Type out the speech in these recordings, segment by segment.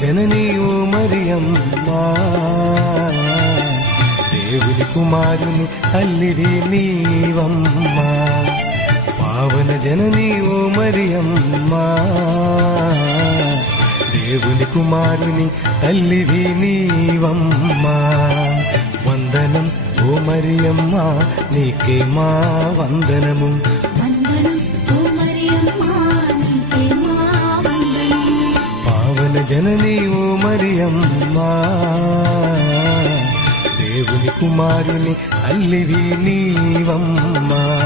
జననీ ఓ మరియమ్మా. దేవుని కుమారుని తల్లివి నీవమ్మా. పావన జననీ ఓ మరియమ్మా. దేవుని కుమారుని తల్లివి నీవమ్మా. వందనం ఓ మరియమ్మా నీకే మా వందనము. జననీ ఓ మరియమ్మా. దేవుని కుమారుని అల్లివి నీవమ్మా.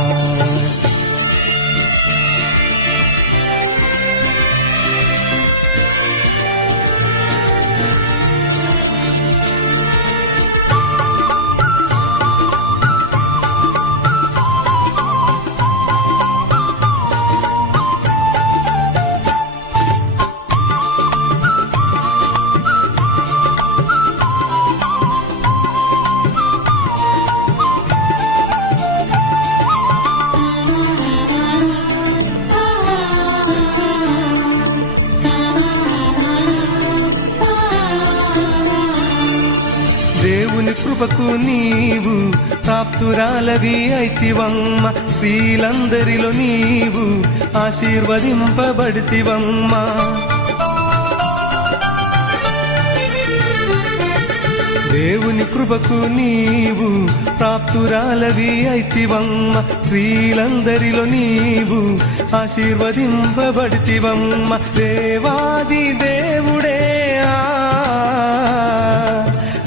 దేవుని కృపకు నీవు ప్రాప్తురాలవి అయితివమ్మ స్త్రీలందరిలో నీవు ఆశీర్వదింపబడితివమ్మ. దేవుని కృపకు నీవు ప్రాప్తురాలవి అయితివమ్మ స్త్రీలందరిలో నీవు ఆశీర్వదింపబడితివమ్మ. దేవాది దేవుడే ఆ.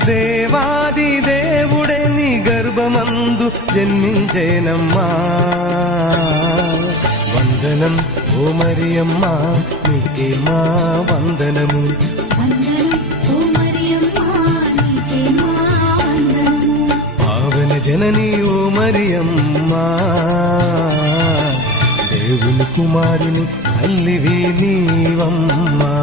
దేవాది దేవుడే నీ గర్భమందు జన్మించేనమ్మా. వందనం ఓ మరియమ్మా నీకే మా వందనము. పావన జననీ ఓ మరియమ్మా. దేవుని కుమారుని తల్లివి నీవమ్మా.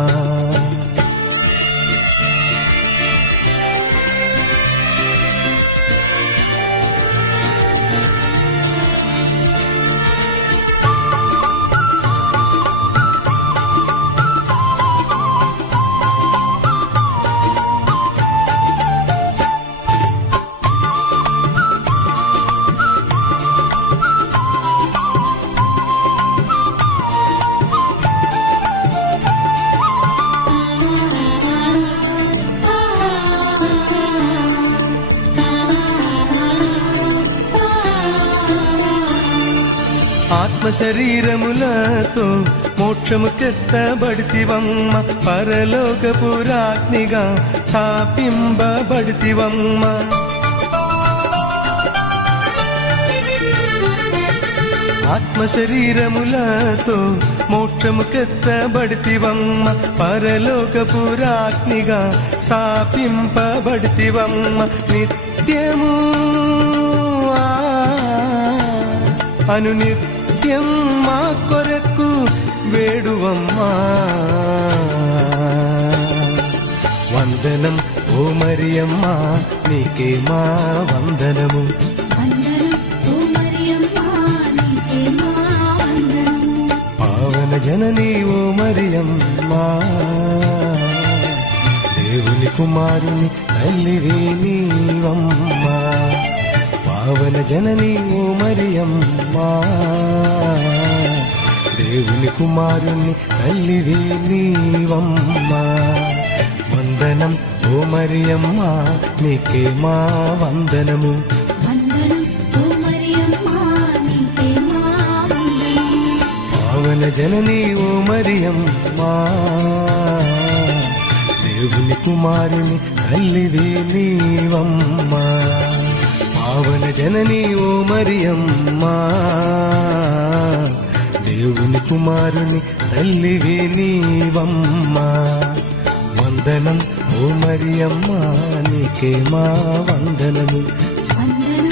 ఆత్మ శరీరములతో మోక్షము కెత్తబడితివమ్మ. పరలోకపు రాజ్ఞిగా స్థాపింపబడితివమ్మ. ఆత్మ శరీరములతో మోక్షము కెత్తబడితివమ్మ. పరలోకపు రాజ్ఞిగా స్థాపింపబడితివమ్మ. నిత్యము అనునిత్య నిత్యం మా కొరకు వేడువమ్మా. వందనం ఓ మరియమ్మా నీకే మా వందనము. పావన జనని ఓ మరియమ్మా. దేవుని కుమారుని తల్లివే నీవమ్మా. పావన జనని ఓ మరియమ్మా. దేవుని కుమారుని తల్లివి నీవమ్మా. వందనం ఓ మరియమ్మా నీకే మా వందనము. పావన జనని ఓ మరియమ్మా. దేవుని కుమారుని తల్లివి నీవమ్మా. పావన జనని ఓ మరియమ్మా. దేవుని కుమారుని తల్లివి నీవమ్మా. వందనం ఓ మరియమ్మా నీకే మా వందనము. వందనం